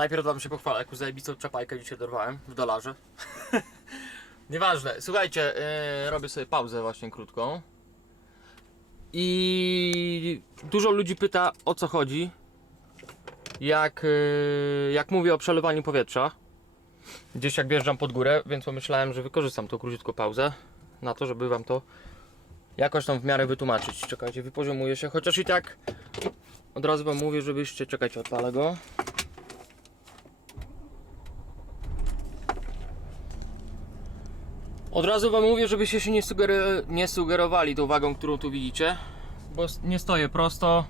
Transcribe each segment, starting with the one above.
Najpierw wam się pochwalę, jaką zajebistą czapajkę dzisiaj dorwałem w dolarze. Nieważne, słuchajcie, robię sobie pauzę właśnie krótką. I dużo ludzi pyta, o co chodzi, jak mówię o przelewaniu powietrza gdzieś jak wjeżdżam pod górę, więc pomyślałem, że wykorzystam tą króciutką pauzę na to, żeby wam to jakoś tam w miarę wytłumaczyć. Czekajcie, wypoziomuję się, chociaż i tak od razu wam mówię, żebyście, czekajcie, odpalę go. Od razu wam mówię, żebyście się nie sugerowali tą wagą, którą tu widzicie, bo nie stoję prosto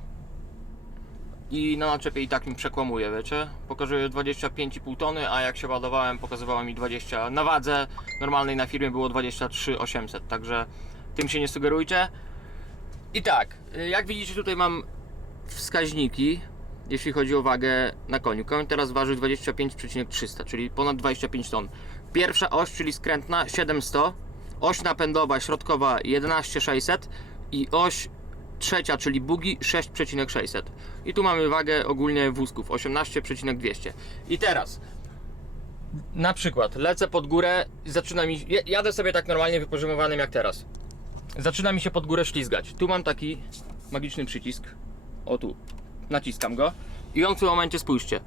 i na naczepie i tak mi przekłamuje, wiecie? Pokazuje 25,5 tony, a jak się ładowałem, pokazywało mi 20, na wadze normalnej na firmie było 23,800, także tym się nie sugerujcie. I tak, jak widzicie, tutaj mam wskaźniki, jeśli chodzi o wagę na koniu. Koń teraz waży 25,300, czyli ponad 25 ton. Pierwsza oś, czyli skrętna, 700, oś napędowa, środkowa 11,600 i oś trzecia, czyli bugi, 6,600. I tu mamy wagę ogólnie wózków, 18,200. I teraz, na przykład, lecę pod górę, zaczyna mi, jadę sobie tak normalnie wypoziomowanym jak teraz. Zaczyna mi się pod górę ślizgać. Tu mam taki magiczny przycisk, o tu, naciskam go i on w tym momencie, spójrzcie,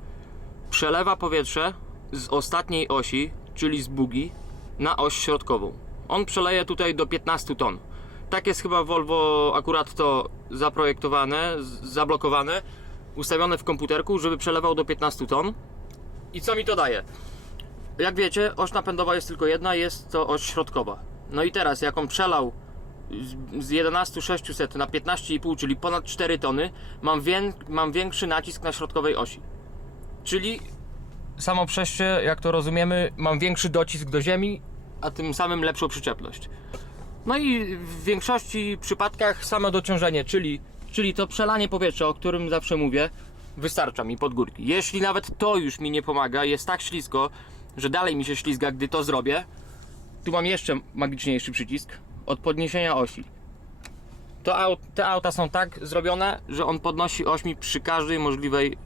przelewa powietrze z ostatniej osi, czyli z bugi, na oś środkową. On przeleje tutaj do 15 ton. Tak jest chyba Volvo akurat to zaprojektowane, zablokowane, ustawione w komputerku, żeby przelewał do 15 ton. I co mi to daje? Jak wiecie, oś napędowa jest tylko jedna, jest to oś środkowa. No i teraz, jak on przelał z 11,600 na 15,5, czyli ponad 4 tony, mam większy nacisk na środkowej osi. Czyli samo przez się, jak to rozumiemy, mam większy docisk do ziemi, a tym samym lepszą przyczepność. No i w większości przypadkach samo dociążenie, czyli to przelanie powietrza, o którym zawsze mówię, wystarcza mi pod górki. Jeśli nawet to już mi nie pomaga, jest tak ślisko, że dalej mi się ślizga, gdy to zrobię, tu mam jeszcze magiczniejszy przycisk od podniesienia osi. Te auta są tak zrobione, że on podnosi oś mi przy każdej możliwej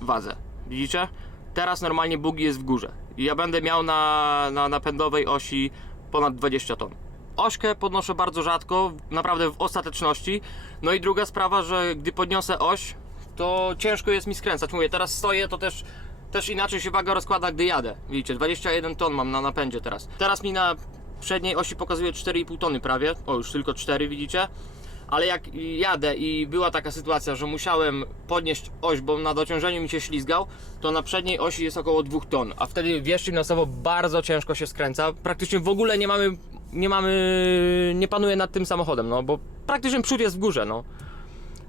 wadze. Widzicie? Teraz normalnie bugi jest w górze. I ja będę miał na napędowej osi ponad 20 ton. Ośkę podnoszę bardzo rzadko, naprawdę w ostateczności. No i druga sprawa, że gdy podniosę oś, to ciężko jest mi skręcać. Mówię, teraz stoję, to też inaczej się waga rozkłada, gdy jadę. Widzicie, 21 ton mam na napędzie teraz. Teraz mi na przedniej osi pokazuje 4,5 tony prawie. O, już tylko 4, widzicie? Ale jak jadę i była taka sytuacja, że musiałem podnieść oś, bo na dociążeniu mi się ślizgał, to na przedniej osi jest około 2 ton, a wtedy wierzcie mi na słowo, bardzo ciężko się skręca. Praktycznie w ogóle nie panuje nad tym samochodem, no bo praktycznie przód jest w górze, no.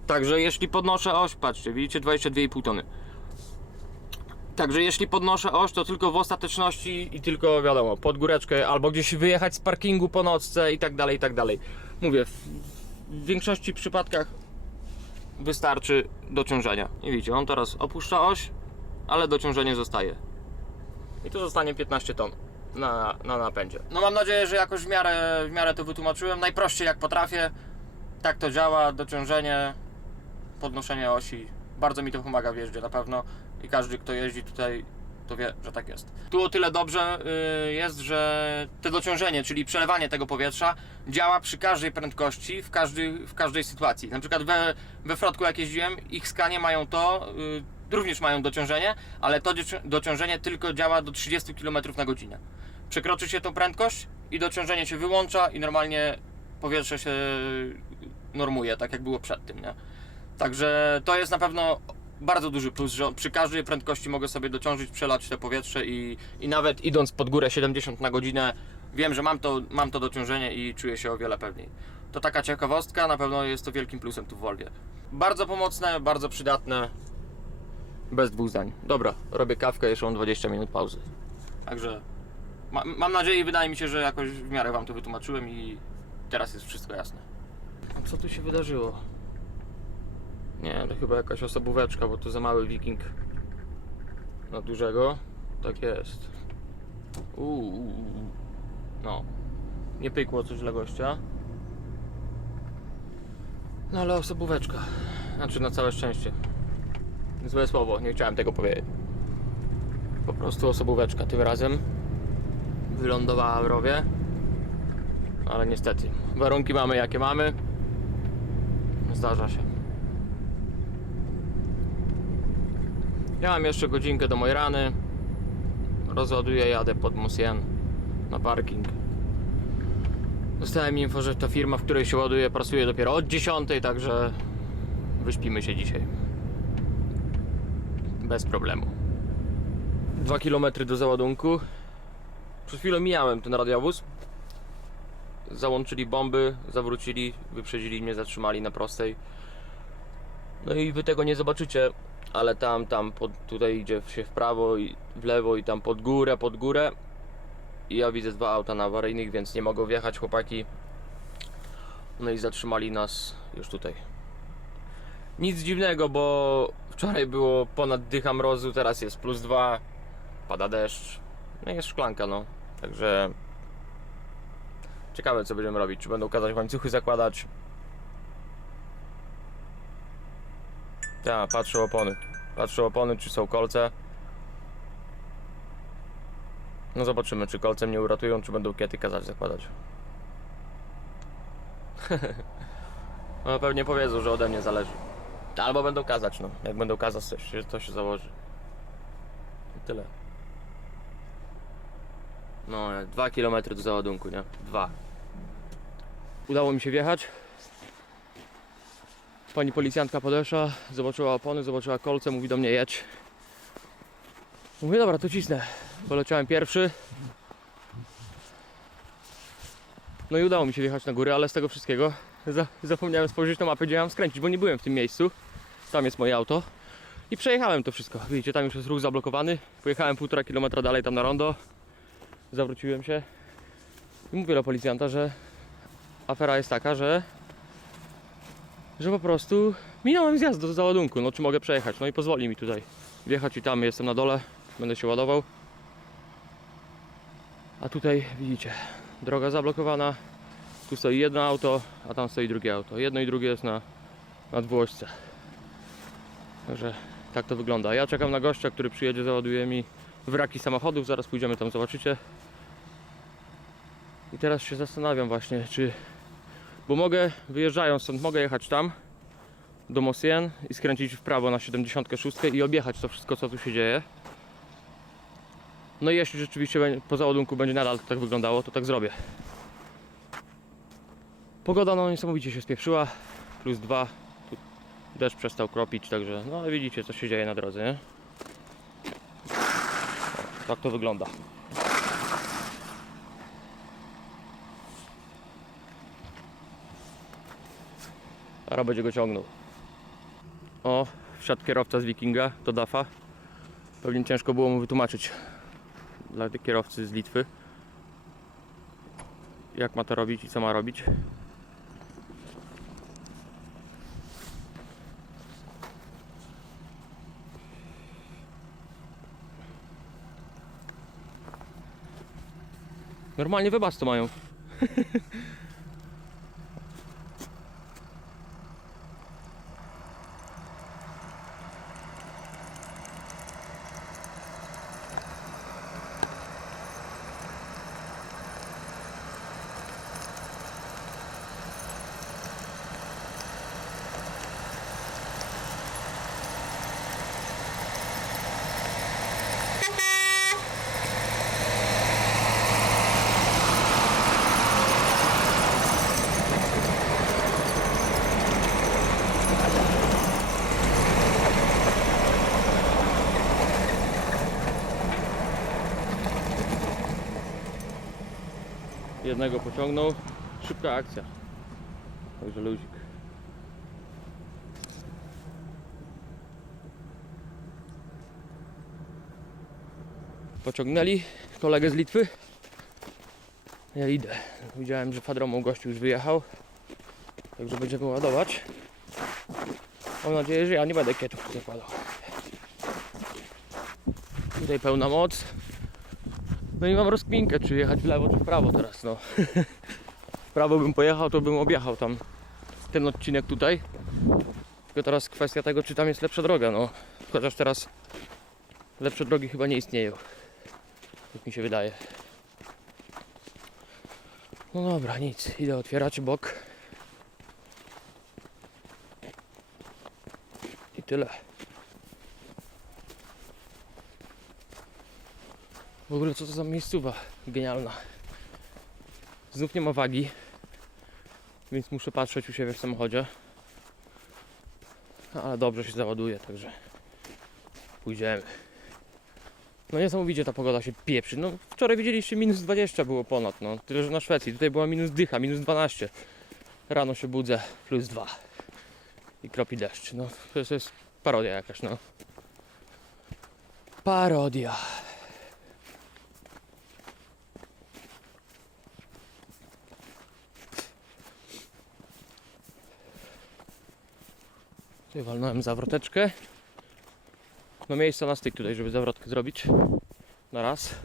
Także jeśli podnoszę oś, patrzcie, widzicie, 22,5 tony. Także jeśli podnoszę oś, to tylko w ostateczności i tylko, wiadomo, pod góreczkę, albo gdzieś wyjechać z parkingu po nocce i tak dalej, i tak dalej. Mówię, w większości przypadkach wystarczy dociążenia. I widzicie, on teraz opuszcza oś, ale dociążenie zostaje. I tu zostanie 15 ton na napędzie. No mam nadzieję, że jakoś w miarę to wytłumaczyłem. Najprościej jak potrafię. Tak to działa, dociążenie, podnoszenie osi. Bardzo mi to pomaga w jeździe na pewno. I każdy, kto jeździ tutaj, to wie, że tak jest. Tu o tyle dobrze jest, że to dociążenie, czyli przelewanie tego powietrza, działa przy każdej prędkości, w każdej sytuacji. Na przykład we Frotku jak jeździłem, ich skanie mają to, również mają dociążenie, ale to dociążenie tylko działa do 30 km na godzinę. Przekroczy się tą prędkość i dociążenie się wyłącza i normalnie powietrze się normuje, tak jak było przed tym, nie? Także to jest na pewno bardzo duży plus, że przy każdej prędkości mogę sobie dociążyć, przelać to powietrze i nawet idąc pod górę 70 na godzinę wiem, że mam to dociążenie i czuję się o wiele pewniej. To taka ciekawostka, na pewno jest to wielkim plusem tu w Volvie. Bardzo pomocne, bardzo przydatne, bez dwóch zdań. Dobra, robię kawkę, jeszcze mam 20 minut pauzy. Także mam nadzieję i wydaje mi się, że jakoś w miarę wam to wytłumaczyłem i teraz jest wszystko jasne. A co tu się wydarzyło? Nie, to chyba jakaś osobóweczka, bo to za mały Wiking na dużego. Tak jest. No. Nie pykło coś dla gościa. No ale osobóweczka. Znaczy na całe szczęście. Złe słowo, nie chciałem tego powiedzieć. Po prostu osobóweczka tym razem wylądowała w rowie. Ale niestety, warunki mamy jakie mamy. Zdarza się. Ja mam jeszcze godzinkę do mojej rany. Rozładuję, jadę pod Mosien na parking. Dostałem info, że ta firma, w której się ładuje, pracuje dopiero od 10, także wyśpimy się dzisiaj. Bez problemu. 2 km do załadunku. Przed chwilą mijałem ten radiowóz. Załączyli bomby, zawrócili, wyprzedzili mnie, zatrzymali na prostej. No i wy tego nie zobaczycie, ale tam tutaj idzie się w prawo i w lewo i tam pod górę. I ja widzę 2 auta na awaryjnych, więc nie mogą wjechać chłopaki. No i zatrzymali nas już tutaj. Nic dziwnego, bo wczoraj było ponad dycha mrozu, teraz jest +2, pada deszcz, no i jest szklanka, no. Także ciekawe, co będziemy robić, czy będą kazać łańcuchy zakładać. Ja patrzę opony, czy są kolce. No zobaczymy, czy kolce mnie uratują, czy będą kiety kazać zakładać. No pewnie powiedzą, że ode mnie zależy. Albo będą kazać, no. Jak będą kazać, to się założy. I tyle. No, 2 km do załadunku, nie? 2. Udało mi się wjechać. Pani policjantka podeszła, zobaczyła opony, zobaczyła kolce, mówi do mnie jedź. Mówię, dobra, to cisnę. Poleciałem pierwszy. No i udało mi się wjechać na górę, ale z tego wszystkiego zapomniałem spojrzeć na mapę, gdzie mam skręcić, bo nie byłem w tym miejscu. Tam jest moje auto. I przejechałem to wszystko. Widzicie, tam już jest ruch zablokowany. Pojechałem 1,5 km dalej tam na rondo. Zawróciłem się. I mówię do policjanta, że afera jest taka, że po prostu minąłem zjazd do załadunku. No czy mogę przejechać? No i pozwoli mi tutaj wjechać i tam jestem na dole. Będę się ładował. A tutaj widzicie, droga zablokowana. Tu stoi jedno auto, a tam stoi drugie auto. Jedno i drugie jest na dwuośce. Także tak to wygląda. Ja czekam na gościa, który przyjedzie, załaduje mi wraki samochodów. Zaraz pójdziemy tam, zobaczycie. I teraz się zastanawiam właśnie, czy... Bo mogę, wyjeżdżając stąd, mogę jechać tam do Mosien i skręcić w prawo na 76 i objechać to wszystko, co tu się dzieje. No i jeśli rzeczywiście po załadunku będzie nadal tak wyglądało, to tak zrobię. Pogoda no niesamowicie się spieprzyła. +2. Tu deszcz przestał kropić, także no ale widzicie, co się dzieje na drodze, nie? O, tak to wygląda. Teraz będzie go ciągnął. O, wsiadł kierowca z Wikinga do DAF-a. Pewnie ciężko było mu wytłumaczyć dla kierowcy z Litwy, jak ma to robić i co ma robić. Normalnie wybacz, co mają. Jednego pociągnął. Szybka akcja. Także luzik. Pociągnęli kolegę z Litwy. Ja idę. Widziałem, że Fadromą gościu już wyjechał. Także będziemy ładować. Mam nadzieję, że ja nie będę kietów zakładał. Tutaj pełna moc. No i mam rozkminkę, czy jechać w lewo, czy w prawo teraz, no. W prawo bym pojechał, to bym objechał tam ten odcinek tutaj. Tylko teraz kwestia tego, czy tam jest lepsza droga, no. Chociaż teraz Lepsze drogi chyba nie istnieją. Jak mi się wydaje. No dobra, nic. Idę otwierać bok. I tyle. W ogóle co to za miejscowa genialna. Znów nie ma wagi, więc muszę patrzeć u siebie w samochodzie. Ale dobrze się załaduje, także pójdziemy. No niesamowicie ta pogoda się pieprzy. No wczoraj widzieliście minus 20 było ponad, no. Tyle, że na Szwecji. Tutaj była minus dycha, minus 12. Rano się budzę, plus 2. I kropi deszcz. No to jest parodia jakaś, no. Parodia. Tutaj walnąłem zawroteczkę. Ma miejsce na styk tutaj, żeby zawrotkę zrobić. Na raz.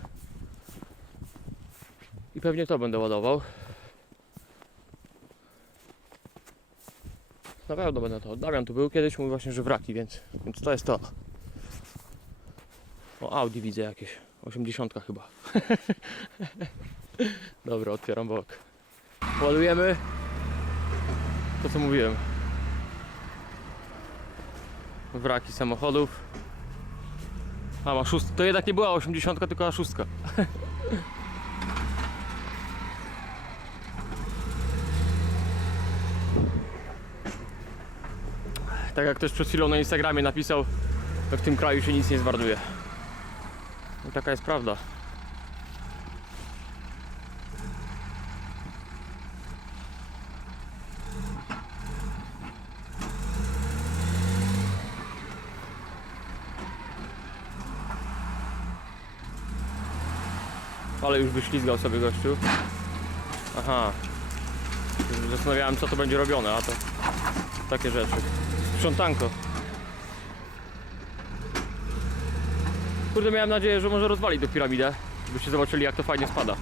I pewnie to będę ładował. Na pewno będę to. Damian tu był kiedyś, mówił właśnie, że wraki, więc to jest to. O, Audi widzę jakieś. 80 chyba. Dobra, otwieram bok. Ładujemy. To co mówiłem. Wraki samochodów. A ma szóstka. To jednak nie była 80, tylko a szóstka. Tak jak też przed chwilą na Instagramie napisał, że w tym kraju się nic nie zmarnuje. I taka jest prawda. Ale już wyślizgał sobie gościu. Aha. Zastanawiałem, co to będzie robione, a to takie rzeczy. Sprzątanko. Kurde, miałem nadzieję, że może rozwalić tę piramidę, żebyście zobaczyli, jak to fajnie spada.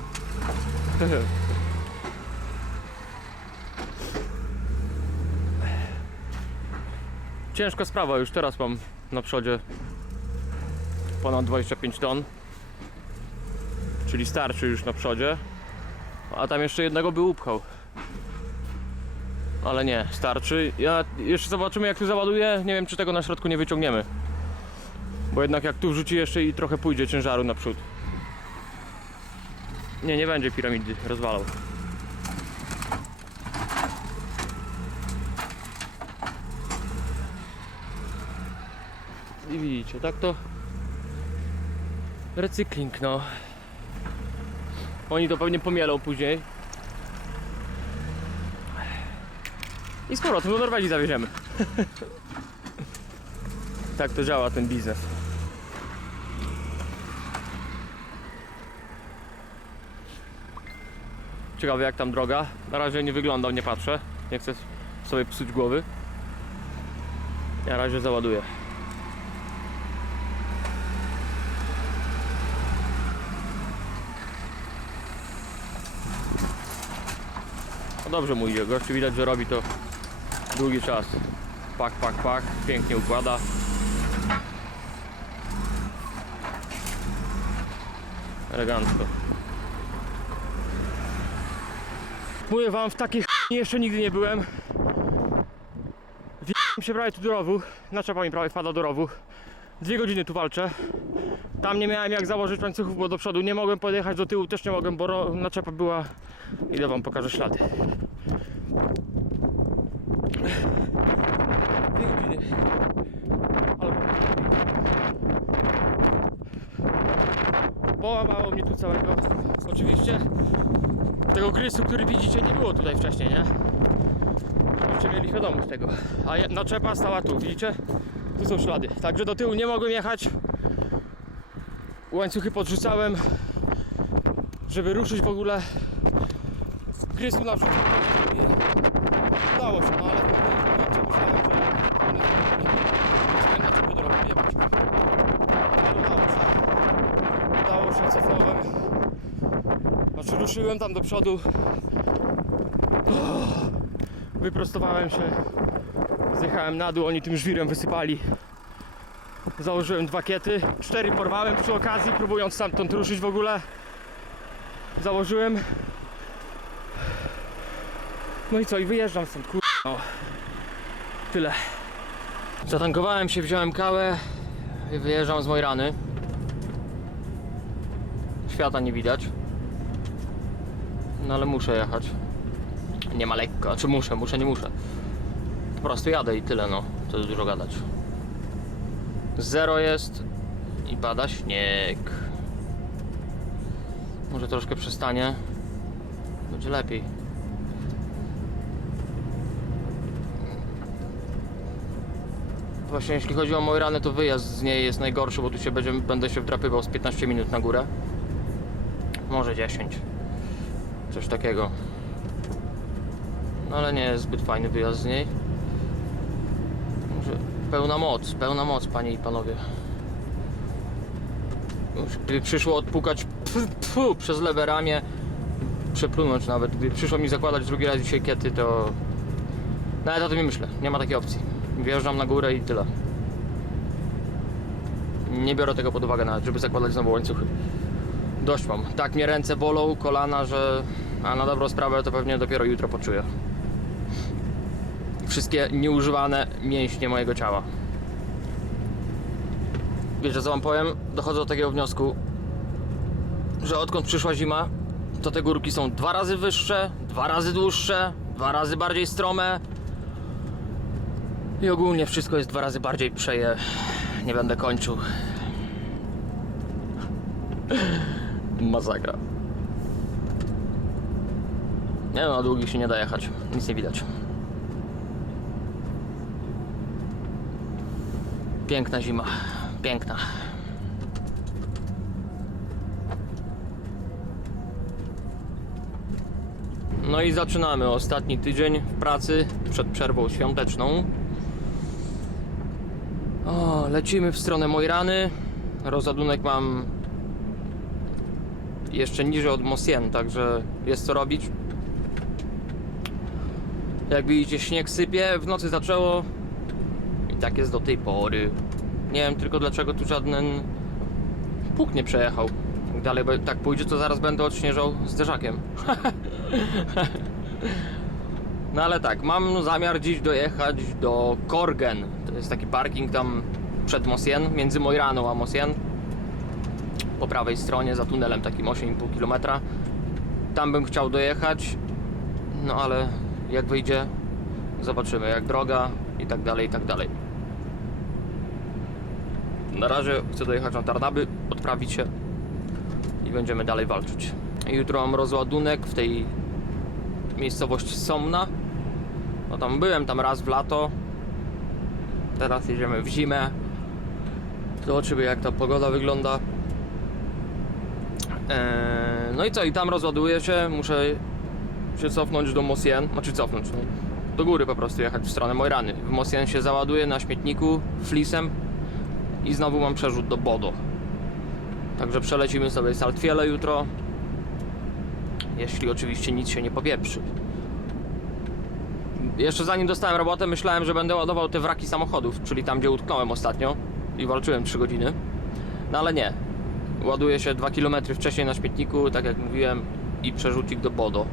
Ciężka sprawa, już teraz mam na przodzie ponad 25 ton. Czyli starczy już na przodzie. A tam jeszcze jednego by upchał. Ale nie, starczy. Ja jeszcze zobaczymy, jak tu załaduję. Nie wiem, czy tego na środku nie wyciągniemy. Bo jednak jak tu wrzuci jeszcze i trochę pójdzie ciężaru naprzód. Nie będzie piramidy rozwalał. I widzicie, tak to recykling, no. Oni to pewnie pomielą później. I z powrotem do Norwegii zawieziemy. Tak to działa ten biznes. Ciekawe, jak tam droga. Na razie nie wyglądam, nie patrzę. Nie chcę sobie psuć głowy. Ja na razie załaduję. No dobrze mu idzie, gościu widać, że robi to długi czas. Pak, pak, pak, pięknie układa. Elegancko. Mówię wam, w takiej jeszcze nigdy nie byłem. Wjechałem się prawie tu do rowu, naczepa mi prawie wpada do rowu. 2 godziny tu walczę. Tam nie miałem jak założyć łańcuchów, bo do przodu nie mogłem podjechać, do tyłu też nie mogłem, bo naczepa była... Idę wam pokażę ślady. 2 godziny. Połamało mnie tu całego. Oczywiście tego gryzu, który widzicie, nie było tutaj wcześniej, nie? Żebyście mieli świadomość tego. A naczepa stała tu, widzicie? Tu są ślady. Także do tyłu nie mogłem jechać. Łańcuchy podrzucałem, żeby ruszyć w ogóle. Gryzu narzucił i udało się, no ale w pewnym momencie myślałem, że naczepy do rowu jechać. Ale udało się, cofnąłem. Znaczy ruszyłem tam do przodu. Wyprostowałem się. Zjechałem na dół, oni tym żwirem wysypali. Założyłem 2 kiety, 4 porwałem przy okazji, próbując stamtąd ruszyć w ogóle. Założyłem. No i co, i wyjeżdżam stąd, no. Tyle. Zatankowałem się, wziąłem kawę i wyjeżdżam z Mojrany. Świata nie widać. No ale muszę jechać. Nie ma lekko, czy muszę, nie muszę. Po prostu jadę i tyle, no. To jest dużo gadać. 0 jest i pada śnieg. Może troszkę przestanie. Będzie lepiej. Właśnie jeśli chodzi o Mojranę, to wyjazd z niej jest najgorszy, bo tu się będę się wdrapywał z 15 minut na górę. Może 10. Coś takiego. No ale nie jest zbyt fajny wyjazd z niej. Może pełna moc, panie i panowie. Już gdyby przyszło odpukać przez lewe ramię, przeplunąć nawet, gdyby przyszło mi zakładać drugi raz dzisiaj kiety, to nawet o tym nie myślę, nie ma takiej opcji. Wjeżdżam na górę i tyle. Nie biorę tego pod uwagę nawet, żeby zakładać znowu łańcuchy. Dość mam. Tak mnie ręce bolą, kolana, że... A na dobrą sprawę to pewnie dopiero jutro poczuję. Wszystkie nieużywane mięśnie mojego ciała. Wiecie co wam powiem? Dochodzę do takiego wniosku, że odkąd przyszła zima, to te górki są 2 razy wyższe, 2 razy dłuższe, 2 razy bardziej strome. I ogólnie wszystko jest 2 razy bardziej przeje. Nie będę kończył. Masakra. Nie no, na długich się nie da jechać. Nic nie widać. Piękna zima. Piękna. No i zaczynamy ostatni tydzień w pracy przed przerwą świąteczną. O, lecimy w stronę Mojrany. Rozładunek mam jeszcze niżej od Mosjen, także jest co robić. Jak widzicie, śnieg sypie, w nocy zaczęło i tak jest do tej pory. Nie wiem tylko dlaczego tu żaden pług nie przejechał. Jak dalej tak pójdzie, to zaraz będę odśnieżał zderzakiem. No ale tak, mam zamiar dziś dojechać do Korgen. To jest taki parking tam przed Mosjen, między Mojraną a Mosjen. Po prawej stronie, za tunelem takim 8,5 km. Tam bym chciał dojechać. No ale jak wyjdzie, zobaczymy, jak droga i tak dalej, i tak dalej. Na razie chcę dojechać na Tarnaby, odprawić się i będziemy dalej walczyć. Jutro mam rozładunek w tej miejscowości Somna. No tam byłem tam raz w lato. Teraz jedziemy w zimę. Zobaczymy, jak ta pogoda wygląda. No i co? I tam rozładuję się. Muszę się cofnąć do Mosjen. Znaczy cofnąć, no, do góry po prostu jechać w stronę Mojrany. W Mosjen się załaduję na śmietniku flisem i znowu mam przerzut do Bodo. Także przelecimy sobie Saltwiele jutro. Jeśli oczywiście nic się nie popieprzy. Jeszcze zanim dostałem robotę, myślałem, że będę ładował te wraki samochodów, czyli tam, gdzie utknąłem ostatnio i walczyłem 3 godziny. No ale nie. Ładuję się 2 km wcześniej na śmietniku, tak jak mówiłem, i przerzucik do Bodo.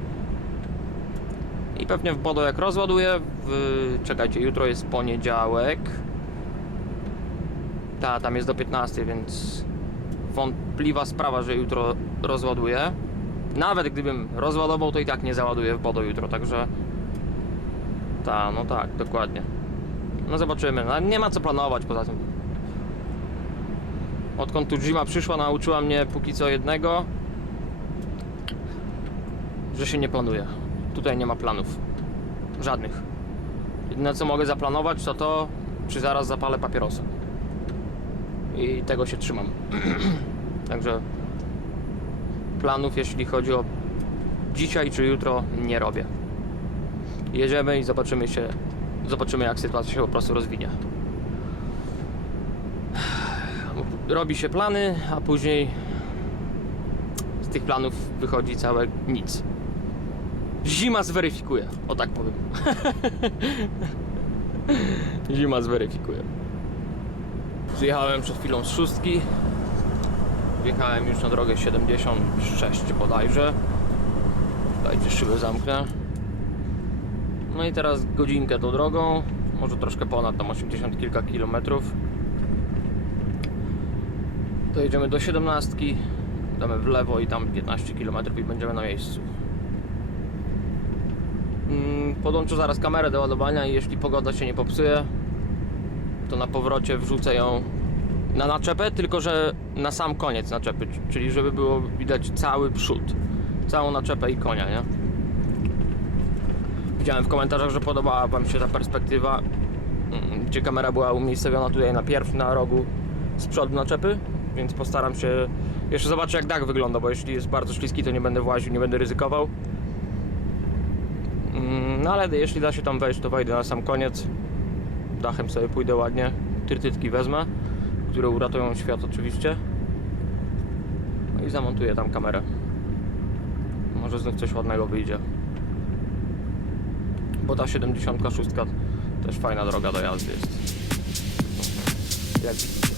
I pewnie w Bodo jak rozładuję, czekajcie, jutro jest poniedziałek. Tam jest do 15, więc wątpliwa sprawa, że jutro rozładuję. Nawet gdybym rozładował, to i tak nie załaduję w Bodo jutro, także... no tak, dokładnie. No zobaczymy, no, nie ma co planować poza tym. Odkąd tu zima przyszła, nauczyła mnie póki co jednego, że się nie planuje. Tutaj nie ma planów. Żadnych. Jedyne co mogę zaplanować, to czy zaraz zapalę papierosa. I tego się trzymam. Także planów, jeśli chodzi o dzisiaj czy jutro, nie robię. Jedziemy i zobaczymy, jak sytuacja się po prostu rozwinie. Robi się plany, a później z tych planów wychodzi całe nic. Zima zweryfikuje, o tak powiem. Zima zweryfikuje. Zjechałem przed chwilą z szóstki. Wjechałem już na drogę 76 bodajże. Dajcie szybę zamknę. No i teraz godzinkę tą drogą, może troszkę ponad, tam 80 kilka kilometrów. Dojedziemy do 17, damy w lewo i tam 15 km i będziemy na miejscu. Podłączę zaraz kamerę do ładowania i jeśli pogoda się nie popsuje, to na powrocie wrzucę ją na naczepę, tylko że na sam koniec naczepy, czyli żeby było widać cały przód, całą naczepę i konia, nie? Widziałem w komentarzach, że podobała wam się ta perspektywa, gdzie kamera była umiejscowiona tutaj na rogu z przodu naczepy, więc postaram się jeszcze zobaczyć, jak dach wygląda, bo jeśli jest bardzo śliski, to nie będę właził, nie będę ryzykował. No ale jeśli da się tam wejść, to wejdę na sam koniec. Dachem sobie pójdę ładnie, trytytki wezmę, które uratują świat oczywiście. No i zamontuję tam kamerę. Może znów coś ładnego wyjdzie. Bo ta 76 też fajna droga do jazdy jest. Jak widzicie.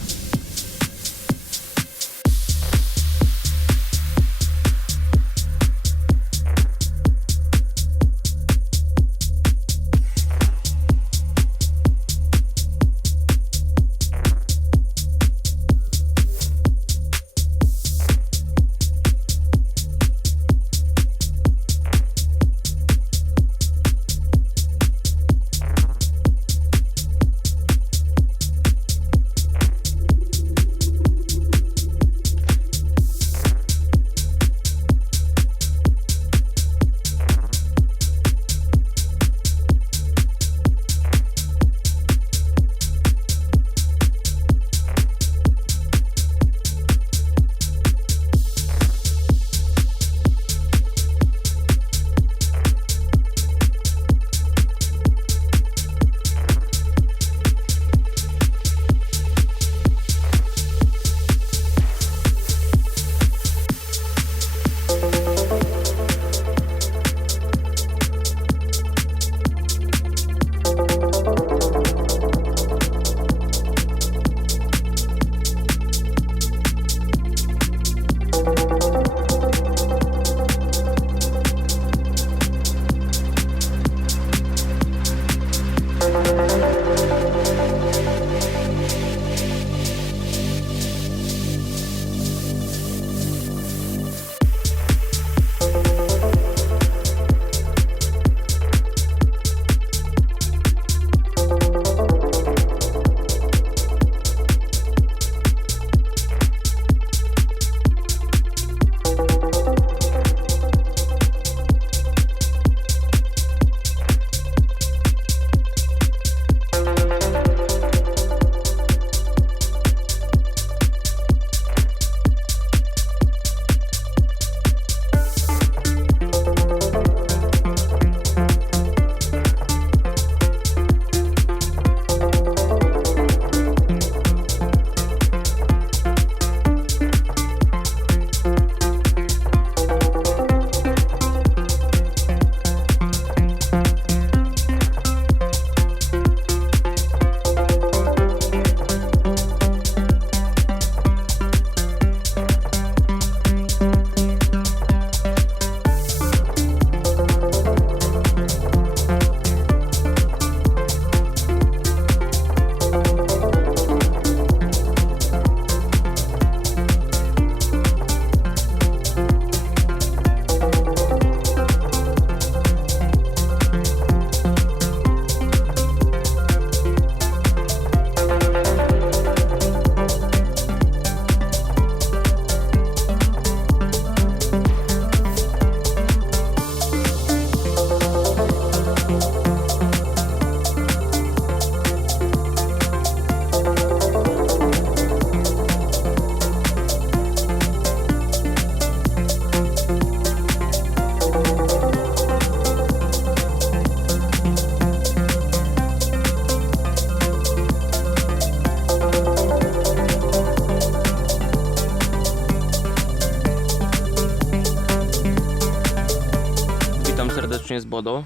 serdecznie z Bodo.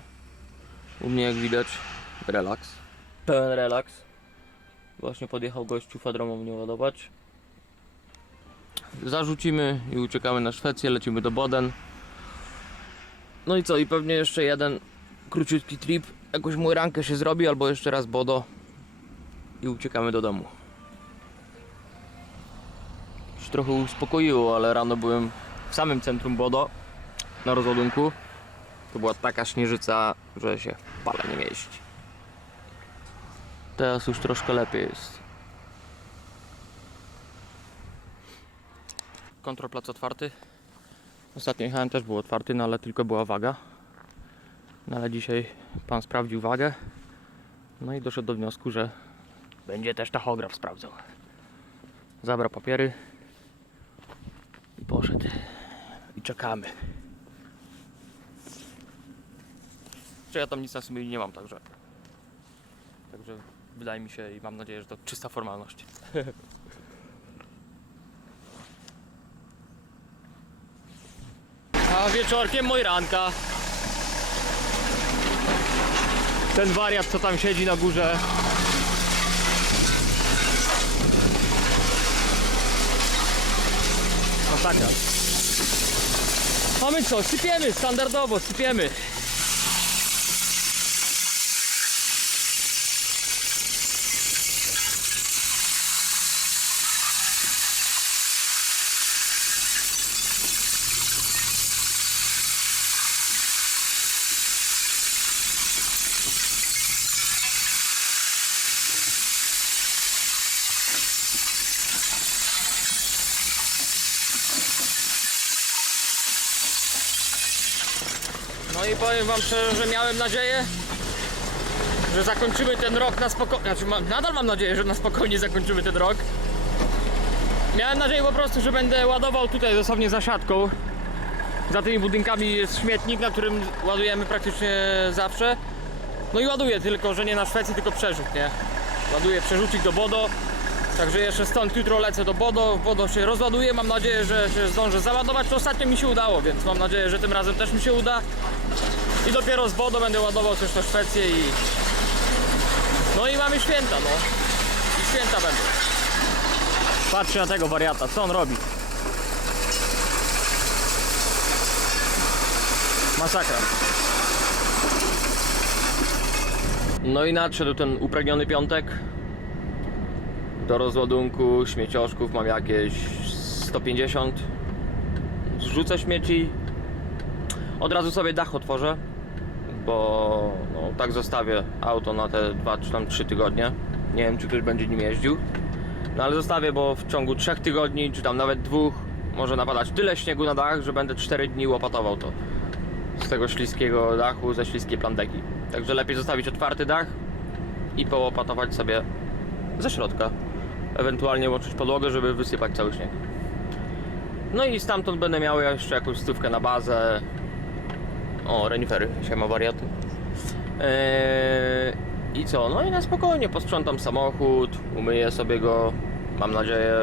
U mnie, jak widać, relaks. Pełen relaks. Właśnie podjechał gościu fedrą mnie ładować. Zarzucimy i uciekamy na Szwecję, lecimy do Boden. No i co, i pewnie jeszcze jeden króciutki trip, jakąś mój rankę się zrobi, albo jeszcze raz Bodo i uciekamy do domu. Już trochę uspokoiło, ale rano byłem w samym centrum Bodo na rozładunku. To była taka śnieżyca, że się w pale nie mieści. Teraz już troszkę lepiej jest. Kontrolplac otwarty. Ostatnio jechałem, też był otwarty, no ale tylko była waga. No ale dzisiaj pan sprawdził wagę. No i doszedł do wniosku, że będzie też tachograf sprawdzał. Zabrał papiery i poszedł. I czekamy. Czy ja tam nic na sumieniu nie mam, także wydaje mi się i mam nadzieję, że to czysta formalność. A wieczorkiem ranka. Ten wariat, co tam siedzi na górze. Masakra. A my co? Sypiemy, standardowo sypiemy. No i powiem wam szczerze, że miałem nadzieję, że zakończymy ten rok na spokojnie. Znaczy, nadal mam nadzieję, że na spokojnie zakończymy ten rok. Miałem nadzieję po prostu, że będę ładował tutaj dosłownie za siatką. Za tymi budynkami jest śmietnik, na którym ładujemy praktycznie zawsze. No i ładuję, tylko że nie na Szwecji, tylko przerzut, nie? Ładuję przerzucik do Bodo. Także jeszcze stąd jutro lecę do Bodo. W Bodo się rozładuje, mam nadzieję, że się zdążę załadować. To ostatnio mi się udało, więc mam nadzieję, że tym razem też mi się uda. I dopiero z Bodo będę ładował też na Szwecję i... No i mamy święta, no. I święta będą. Patrzcie na tego wariata, co on robi. Masakra. No i nadszedł ten upragniony piątek. Do rozładunku śmiecioszków mam jakieś 150. Zrzucę śmieci. Od razu sobie dach otworzę, bo no, tak zostawię auto na te 2 czy tam 3 tygodnie. Nie wiem, czy ktoś będzie nim jeździł. No ale zostawię, bo w ciągu 3 tygodni, czy tam nawet 2, może napadać tyle śniegu na dach, że będę 4 dni łopatował to z tego śliskiego dachu, ze śliskiej plandeki. Także lepiej zostawić otwarty dach i połopatować sobie ze środka. Ewentualnie łączyć podłogę, żeby wysypać cały śnieg. No i stamtąd będę miał jeszcze jakąś stówkę na bazę. O, renifery, siema wariaty. I co? No i na spokojnie posprzątam samochód, umyję sobie go, mam nadzieję,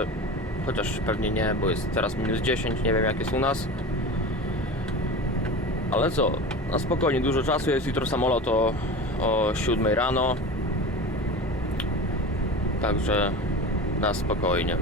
chociaż pewnie nie, bo jest teraz -10, nie wiem jak jest u nas. Ale co? Na spokojnie, dużo czasu jest, jutro samolot o 7 rano. Także na spokojnie.